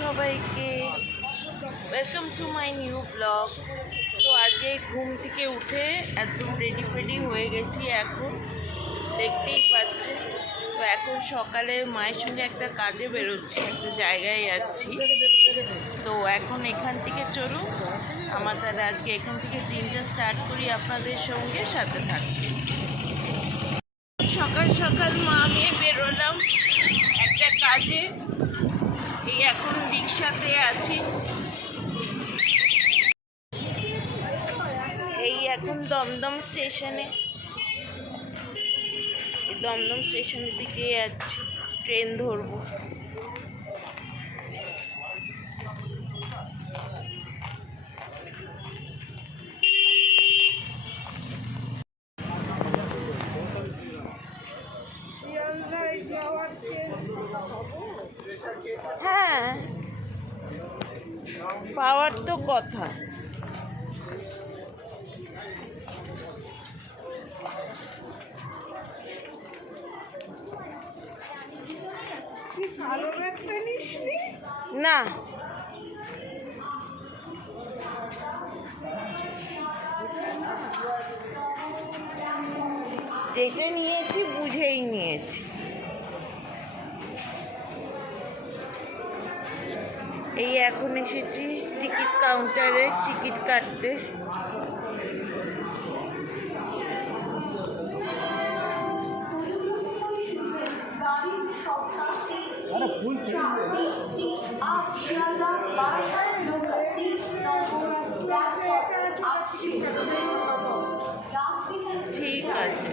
সবাইকে, welcome to my new blog. তো আজকে ঘুম থেকে উঠে একদম রেডি ফেডি হয়ে গেছি, এখন দেখতেই পাচ্ছেন। তো এখন সকালে মায়ের সঙ্গে একটা কাজে বেরোচ্ছি, একটা জায়গায় যাচ্ছি। তো এখন এখান থেকে চলুন, আমার তাহলে আজকে এখান থেকে দিনটা স্টার্ট করি আপনাদের সঙ্গে, সাথে থাকি। সকাল সকাল মা আমি বেরোলাম একটা কাজে। এই এখন রিক্সাতে আছি, এই এখন দমদম স্টেশনে, দমদম স্টেশনের দিকে যাচ্ছি, ট্রেন ধরবো। হ্যাঁ, পাওয়ার তো কথা। না, যেটা নিয়েছি বুঝেই নিয়েছি। এই এখন এসেছি টিকিট কাউন্টারে টিকিট কাটতে। ঠিক আছে,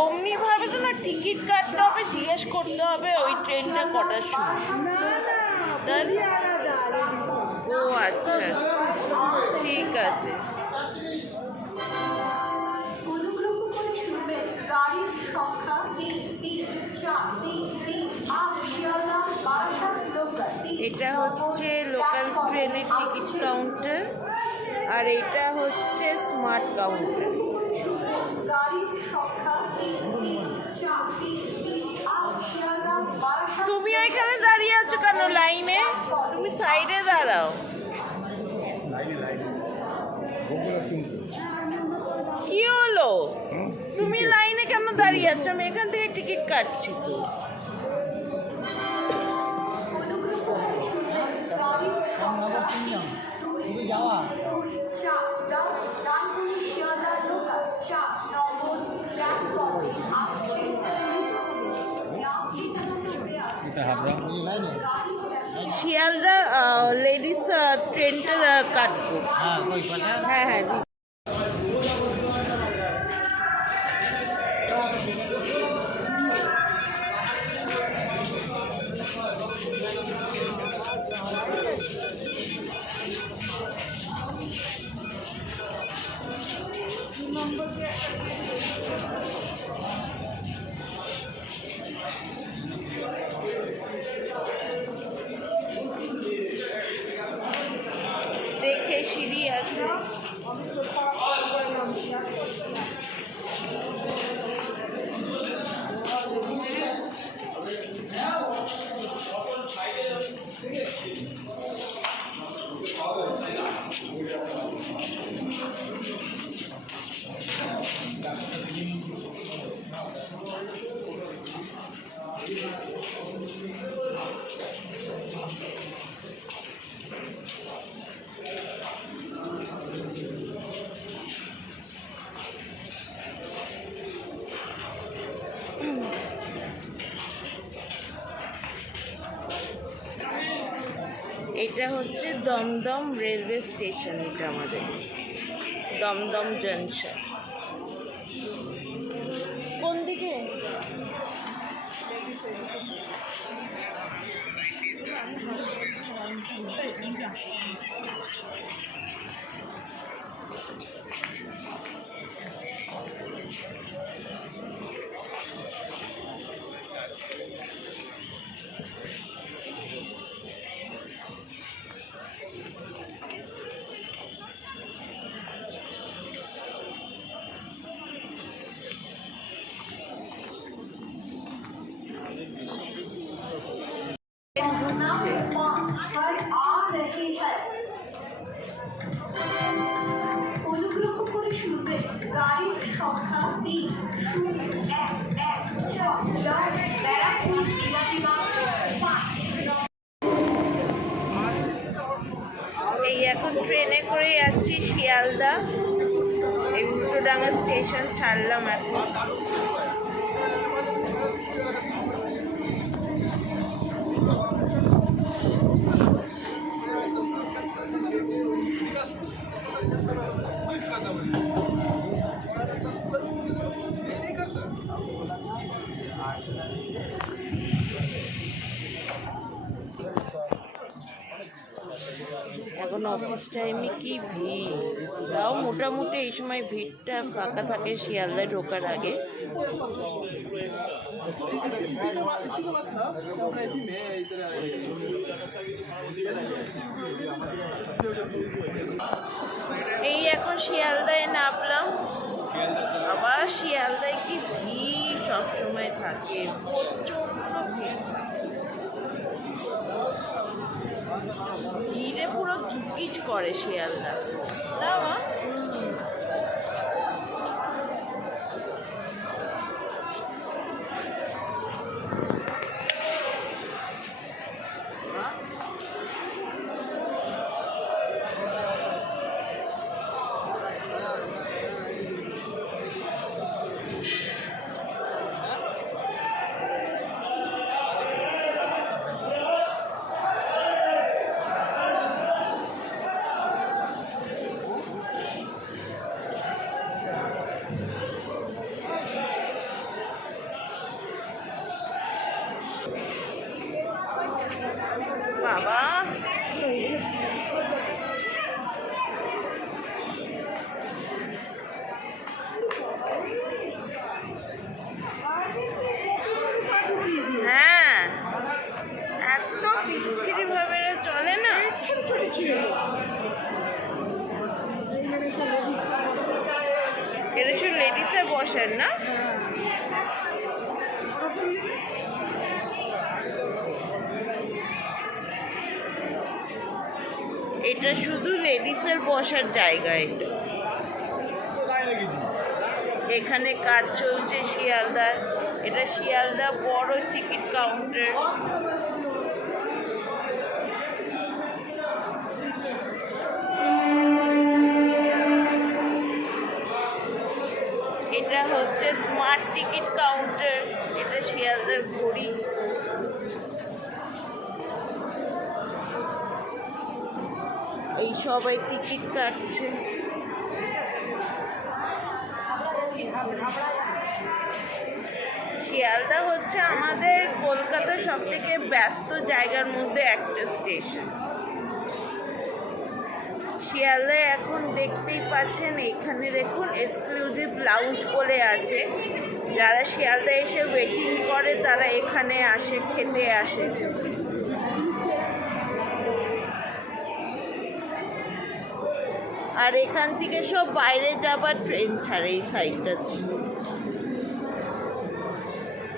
অমনি ভাবে তো না, টিকিট কাটতে হবে, জিজ্ঞেস করতে হবে ওই ট্রেনটা কটার সময়। ও আচ্ছা, ঠিক আছে। এটা হচ্ছে লোকাল ট্রেনের টিকিট কাউন্টার, আর এটা হচ্ছে স্মার্ট কাউন্টার। তুমি এখানে দাঁড়িয়ে আছো কেন লাইনে? তুমি সাইডে দাঁড়াও। কি হলো, তুমি লাইনে কেন দাঁড়িয়ে আছো? আমি এখান থেকে টিকিট কাটছি তো। শিয়ালদা লেডিস ট্রেনটা কাটবো। হ্যাঁ হ্যাঁ, দেখে সিঁড়ি আছে। এটা হচ্ছে দমদম রেলওয়ে স্টেশন, এটা আমাদের দমদম জংশন। কোন দিকে? ঢুকছে। অনুগ্রহ করে শুনবেন গাড়ির সংখ্যা 3011 ব্যারাকপুর এই এখন ট্রেনে করে যাচ্ছি শিয়ালদা। এই উল্টোডাঙ্গা স্টেশন ছাড়লাম এখন। এখন অফিস টাইমে কি ভিড়, তাও মোটামুটি এই সময় ভিড়টা ফাঁকা থাকে শিয়ালদায় ঢোকার আগে। এই এখন শিয়ালদায় নামলাম। আবার শিয়ালদায় কি ভিড় সবসময় থাকে, প্রচন্ড ভিড় থাকে। ভিড়ে পুরো কিচকিচ করে শিয়ালদা, না মা? বাবা হ্যাঁ, এত বিচ্ছিরি ভাবে চলে না। এটা শুধু লেডিসে বসেন না? এটা শুধু লেডিসের বসার জায়গা। এটা এখানে কাজ চলছে শিয়ালদা। এটা শিয়ালদা বড় টিকিট কাউন্টার। এটা হচ্ছে স্মার্ট টিকিট কাউন্টার। এটা শিয়ালদার ঘড়ি। এই সবাই টিকিট কাটছে। শিয়ালদা হচ্ছে আমাদের কলকাতার সব থেকে ব্যস্ত জায়গার মধ্যে একটা স্টেশন। শিয়ালদায় এখন দেখতেই পাচ্ছেন, এখানে দেখুন এক্সক্লুসিভ লাউঞ্জ বলে আছে। যারা শিয়ালদায় এসে ওয়েটিং করে তারা এখানে আসে, খেতে আসে। আর এখান থেকে সব বাইরে যাবার ট্রেন ছাড়ে এই সাইডটা।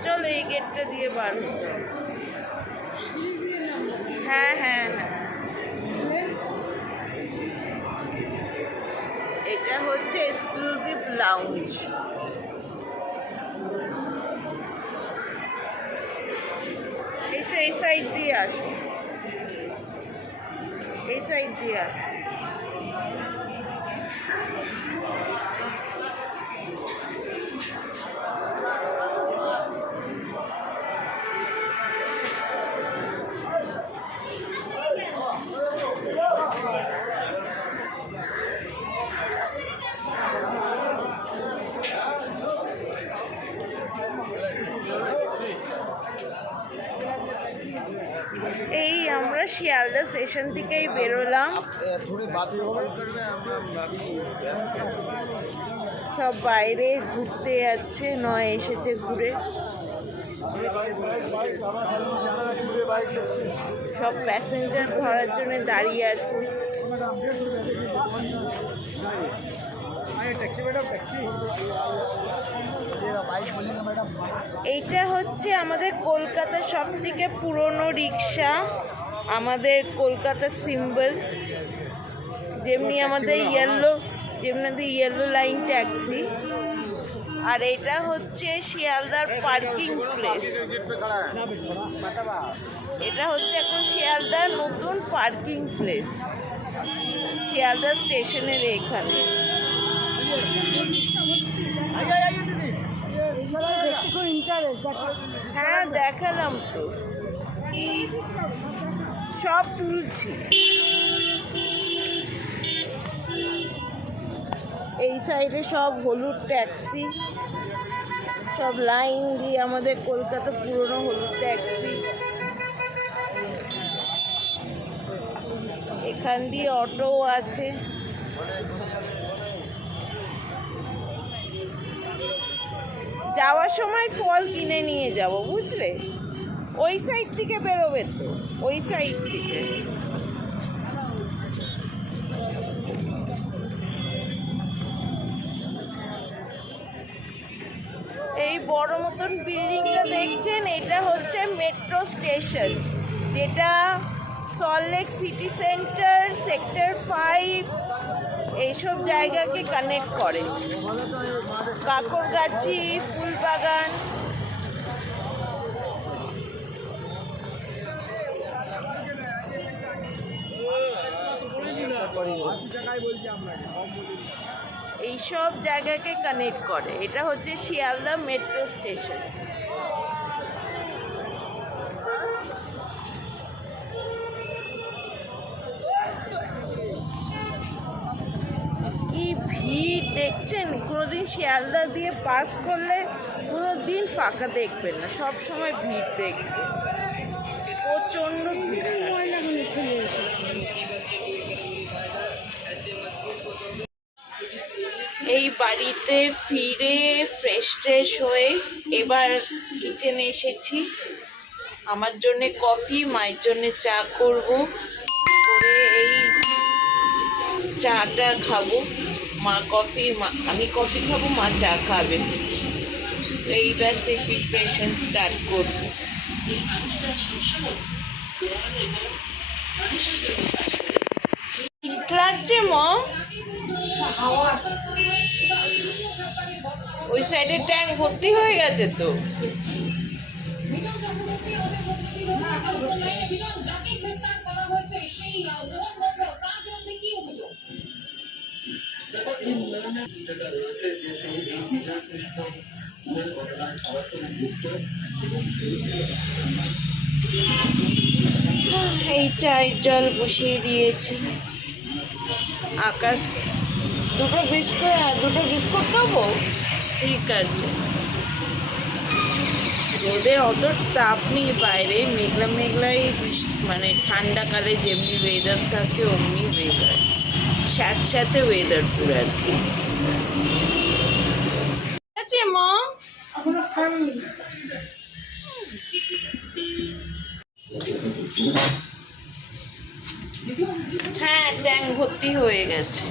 চলো এই গেটটা দিয়ে বার হতে হবে। হ্যাঁ হ্যাঁ হ্যাঁ, এটা হচ্ছে এক্সক্লুসিভ লাউঞ্জ। এই সাইড দিয়ে আসো, এই সাইড দিয়ে আসো। এই আমরা শিয়ালদা স্টেশন থেকেই বেরোলাম। সব বাইরে ঘুরতে যাচ্ছে, নয় এসেছে ঘুরে। সব প্যাসেঞ্জার ধরার জন্য দাঁড়িয়ে আছে। এইটা হচ্ছে আমাদের কলকাতার সব থেকে পুরনো রিক্সা। আমাদের কলকাতার সিম্বল, যেমনি আমাদের ইয়েলো লাইন ট্যাক্সি। আর এটা হচ্ছে শিয়ালদার পার্কিং প্লেস। এটা হচ্ছে এখন শিয়ালদার নতুন পার্কিং প্লেস, শিয়ালদা স্টেশনের এখানে। হ্যাঁ দেখালাম তো, সব তুলছি। এই সাইডে সব হলুদ ট্যাক্সি, সব লাইন দিয়ে আমাদের কলকাতা পুরনো হলুদ ট্যাক্সি। এখান দিয়ে অটো আছে। যাওয়ার সময় ফল কিনে নিয়ে যাব, বুঝলে? ওই সাইড থেকে বেরোবে তো, ওই সাইড থেকে। এই বড় মতন বিল্ডিংটা দেখছেন, এটা হচ্ছে মেট্রো স্টেশন, যেটা সল্টলেক সিটি সেন্টার, সেক্টর 5 এইসব জায়গাকে কানেক্ট করে। কাকরগাছি, ফুলবাগান। এইসব জায়গাকে কানেক্ট করে। এটা হচ্ছে শিয়ালদা মেট্রো স্টেশন। কি ভিড় দেখছেন! কোনোদিন শিয়ালদা দিয়ে পাস করলে কোনোদিন ফাঁকা দেখবেন না, সব সময় ভিড় দেখবেন, প্রচণ্ড ভিড়। এই বাড়িতে ফিরে ফ্রেশ হয়ে এবার কিচেনে এসেছি। আমার জন্য কফি, মায়ের জন্য চা করব, করে এই চাটা খাবো। আমি কফি খাবো, মা চা খাবে। এইবার সে প্রিপারেশন স্টার্ট করবো। ঠিক লাগছে মা? ওই সাইডে ট্যাঙ্ক ভর্তি হয়ে গেছে তো। এই চায়ের জল বসিয়ে দিয়েছি। আকাশ, দুটো বিস্কুট খাবো? ঠিক আছে। রোদের অত তাপ নেই বাইরে, মেঘলা মেঘলাই, মানে ঠান্ডাকালে যেমনি ওয়েদার থাকে অমনি ওয়েদার, সাথে ওয়েদার পুরো আর কি। আছে মা? হ্যাঁ, ট্যাঙ্ক ভর্তি হয়ে গেছে।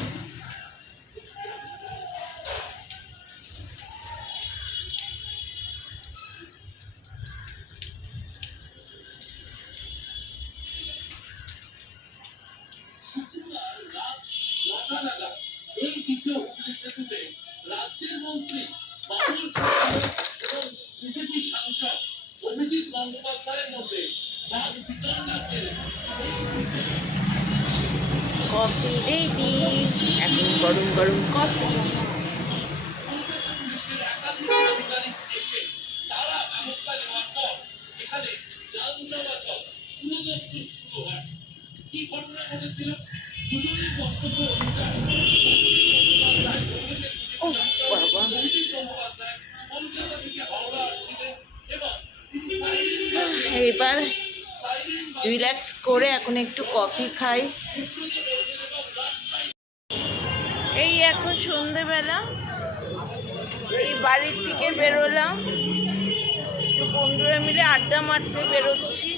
রাজ্যের মন্ত্রী বাবুল সুপ্রিয় এবং বিজেপি সাংসদ অভিজিৎ বন্দ্যোপাধ্যায়ের মধ্যে বাদ বিতণ্ডার জেরে কফি রেডি, এখন গরম গরম কফি। কলকাতা পুলিশের একাধিক আধিকারিক এসে তারা ব্যবস্থা নেওয়ার পর এখানে যান চলাচল পুনরুদ্ধার শুরু হয়। কি ঘটনা ঘটেছিল? দুজনের বক্তব্য অনুযায়ী এবার রিল্যাক্স করে এখন একটু কফি খাই। এই এখন সন্ধেবেলা এই বাড়ির থেকে বেরোলাম, একটু বন্ধুরা মিলে আড্ডা মারতে বেরোচ্ছি।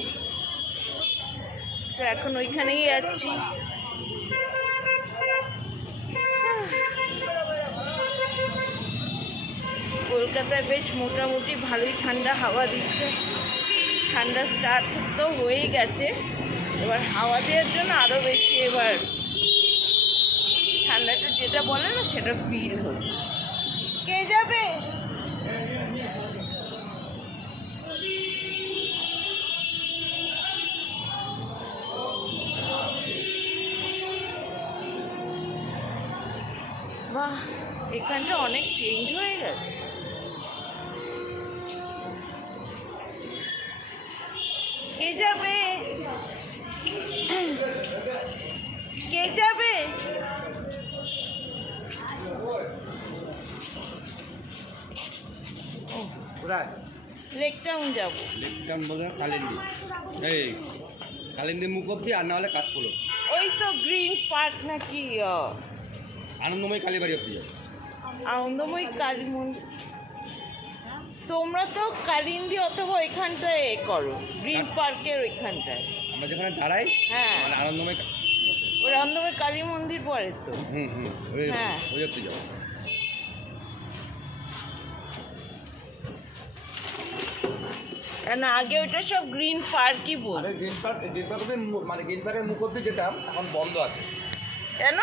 তো এখন ওইখানেই যাচ্ছি। কলকাতায় বেশ মোটামুটি ভালোই ঠান্ডা হাওয়া দিচ্ছে। ঠান্ডা স্টার্ট তো হয়েই গেছে, এবার হাওয়া দেওয়ার জন্য আরও বেশি এবার ঠান্ডাটা যেটা বলে না সেটা ফিল হচ্ছে। কে যাবে? বাহ, এখানটা অনেক চেঞ্জ হয়ে গেছে। কে যাবে? কে যাবে? লেক টাউন যাবো। লেকটাউন বলে কালিন্দি, এই কালিন্দি মুখ অব্দি, আর না হলে কাঠপোলো, ওই তো গ্রিন পার্ক নাকি আনন্দময় কালীবাড়ি অব্দি যাবে। আনন্দময়ী কালী মন্দির। তোমরা তো কালিন্দি অথবা ওইখানটায় করো, গ্রিন পার্কের ওইখানটায়। আমরা যেখানে দাঁড়াই, হ্যাঁ, মানে আনন্দময় ওই আনন্দময়ী কালী মন্দির পরে তো। হ্যাঁ। ওই অব্দি যাবো। কেন আগে ওইটা সব গ্রিন পার্কই বল। আরে গ্রিন পার্ক অব্দি, মানে গ্রিন পার্কের মুখ অব্দি যেতাম, এখন বন্ধ আছে। কেন?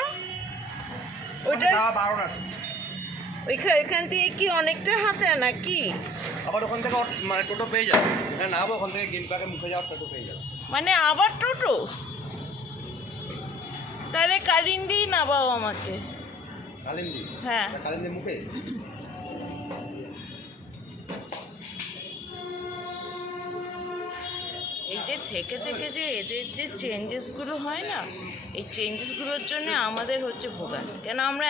ওইটা বারণ আছে। ওইখান থেকে কি অনেকটা হাতে নাকি? আবার ওখান থেকে মানে টোটো পেয়ে যাবে, এখানে নামবো, ওখান থেকে গ্রিন পার্কের মুখে যাওয়ার টোটো পেয়ে যাবে। মানে আবার টোটো? তাহলে কালিন্দি নামাও আমাকে। কালিন্দি? হ্যাঁ। কালিন্দির মুখে? এই যে থেকে থেকে যে এদের যে চেঞ্জেসগুলো হয় না, এই চেঞ্জেসগুলোর জন্য আমাদের হচ্ছে ভোগান। কেন আমরা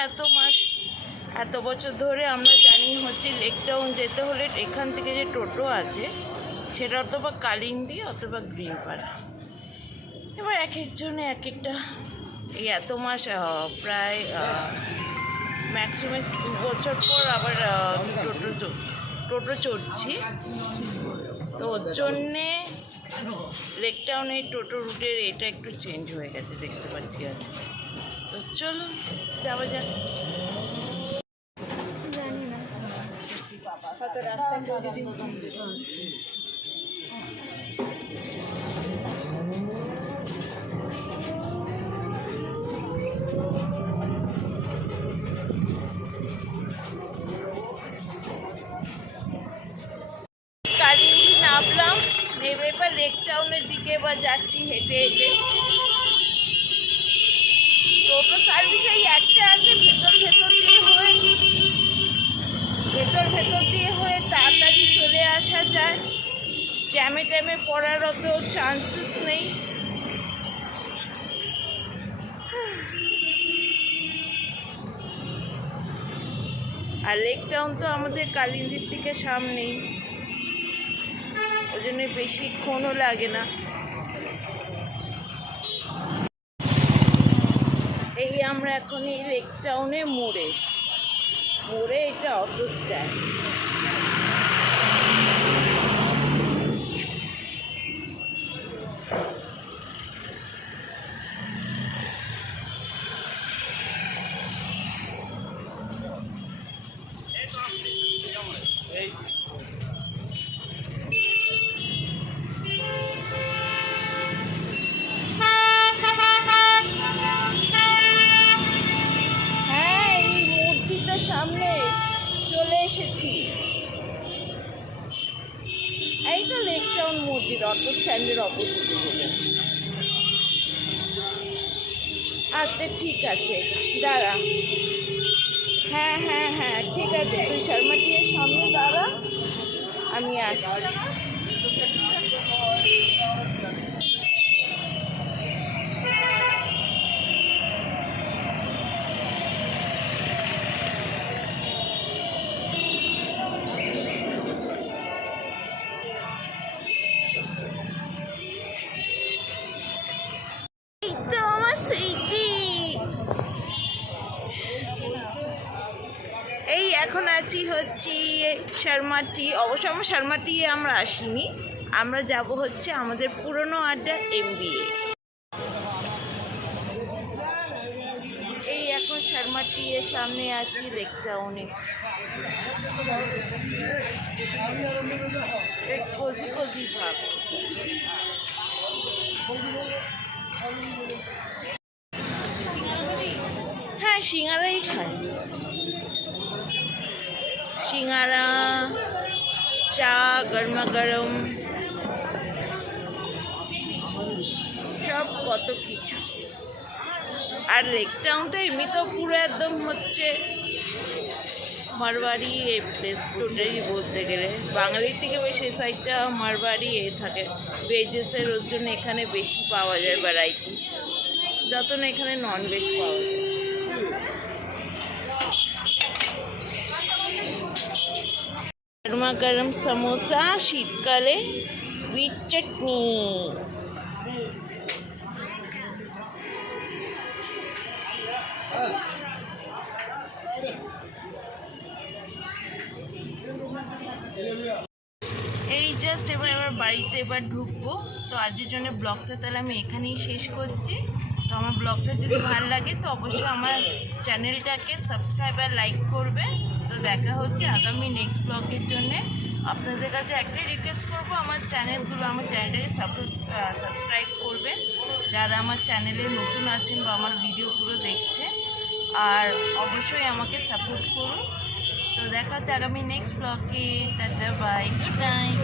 এত বছর ধরে আমরা জানি হচ্ছে লেক টাউন যেতে হলে এখান থেকে যে টোটো আছে সেটা অথবা কালিন্দি অথবা গ্রিন পার্ক। এবার এক একজনে এক একটা, এই এত মাস প্রায় ম্যাক্সিমাম বছর পর আবার টোটো চড়ছি, তো ওর জন্যে লেক টাউনের টোটো রুটের এটা একটু চেঞ্জ হয়ে গেছে দেখতে পাচ্ছি আছে। তো চলুন যাওয়া যাক। কালিন্দি নামলাম, নেমে এবার লেক টাউনের দিকে এবার যাচ্ছি হেঁটে হেঁটে। টোটো সার্ভিস এই একটা আছে, ভেতর দিয়ে হয়ে তাড়াতাড়ি চলে আসা যায়, জ্যামে ট্যামে পড়ার অত চান্সেস নেই। আর লেক টাউন তো আমাদের কালিন্দির থেকে সামনেই, ওই জন্য বেশিক্ষণও লাগে না। এই আমরা এখন এই লেক টাউনের মোড়ে এটা অটো স্ট্যান্ড। সামনে চলে এসেছি, এই তো লেক টাউন মসজিদ, অটো স্ট্যান্ডের অপোজিটে বলে। আচ্ছা ঠিক আছে, দাঁড়া। হ্যাঁ ঠিক আছে, তুই শর্মাটির সামনে দাঁড়া, আমি আসছি। এই এখন আছি হচ্ছে শর্মাটি। অবশ্য আমরা শর্মাটি আমরা আসিনি, আমরা যাব হচ্ছে আমাদের পুরনো আড্ডা MBA। এই এখন শর্মাটি এর সামনে আছি লেক টাউনে। কোজি ভাব। হ্যাঁ সিঙ্গারাই খাই, সিঙ্গারা, চা গরমা গরম, সব কত কিছু। আর লেক টাউনটা এমনি তো পুরো একদম হচ্ছে মারবাড়ি প্লেস, টোটালি বলতে গেলে বাঙালির থেকে বেশি এই সাইডটা মারবাড়ি থাকে। ভেজেসের ওর জন্য এখানে বেশি পাওয়া যায় ভ্যারাইটিস, যত না এখানে ননভেজ পাওয়া যায়। গরমা গরম সমোসা শীতকালে উইথ চাটনি। এই জাস্ট এবার বাড়িতে ঢুকবো। তো আজকের জন্য ব্লগটা তাহলে আমি এখানেই শেষ করছি। তো আমার ব্লগটা যদি ভালো লাগে তো অবশ্যই আমার চ্যানেলটাকে সাবস্ক্রাইব আর লাইক করবে। তো দেখা হচ্ছে আগামী নেক্সট ব্লগের জন্যে। আপনাদের কাছে একটাই রিকোয়েস্ট করবো, আমার চ্যানেলটাকে সাবস্ক্রাইব করবেন যারা আমার চ্যানেলে নতুন আছেন বা আমার ভিডিওগুলো দেখছেন, আর অবশ্যই আমাকে সাপোর্ট করুন। তো দেখা হচ্ছে আগামী নেক্সট ব্লগে। Tata, bye, good night.